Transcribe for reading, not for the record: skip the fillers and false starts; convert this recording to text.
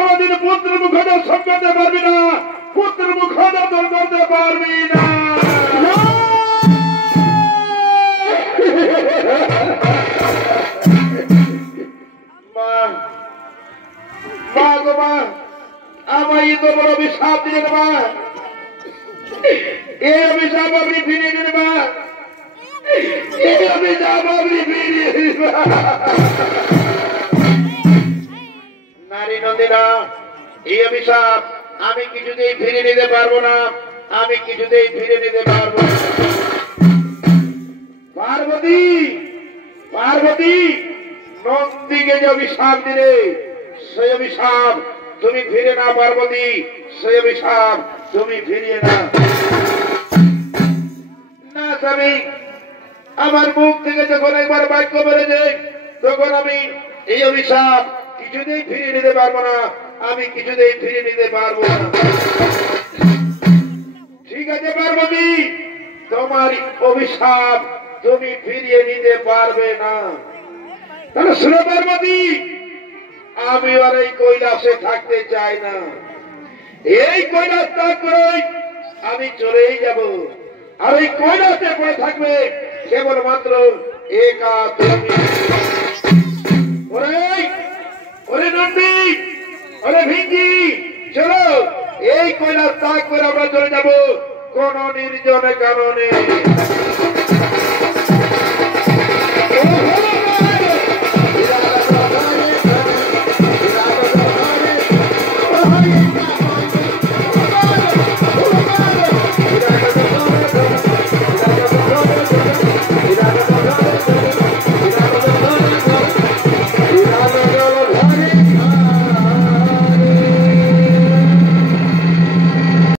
কোনদিন পুত্র মুখে দর্শন করতে পারবি না, পুত্র মুখে দর্শন করতে পারবি না। মা মা গো মা, আমায় তো বড় অভিশাপ দিলেন মা, এই অভিশাপ আপনি ফিরিয়ে দিন মা, এই অভিশাপ আপনি ফিরিয়ে দিন। নারী নন্দিনা, এই অভিশাপ আমি কিছুতেই ফিরে নিতে পারবো না, আমি কিছুতেই ফিরে নিতে পারবো না। পার্বতী পার্বতী, নন্দীকে যে অভিশাপ দিলে সেই অভিশাপ তুমি ফিরে না। পার্বতী, সেই অভিশাপ তুমি ফিরিয়ে না। না স্বামী, আমার মুখ থেকে যখন একবার বাক্য বেরোছে তখন আমি এই অভিশাপ কিছুতেই ফিরিয়ে নিতে পারবো না, আমি কিছুতেই ফিরিয়ে নিতে পারবো না। ঠিক আছে পার্বতী, তোমার অভিশাপ তুমি ফিরিয়ে নিতে পারবে না। তাহলে শুনে পার্বতী, আমি আর এই কৈলাসে থাকতে চাই না, এই কৈলাস ত্যাগ করে আমি চলেই যাব। আর এই কৈলাসে পড়ে থাকবে কেবলমাত্র একা তুমি। ওরে নন্দী, ওরে ভিঙ্গি, চলো এই কৈলাস ত্যাগ করে আমরা চলে যাব কোন নির্জনে কারণে।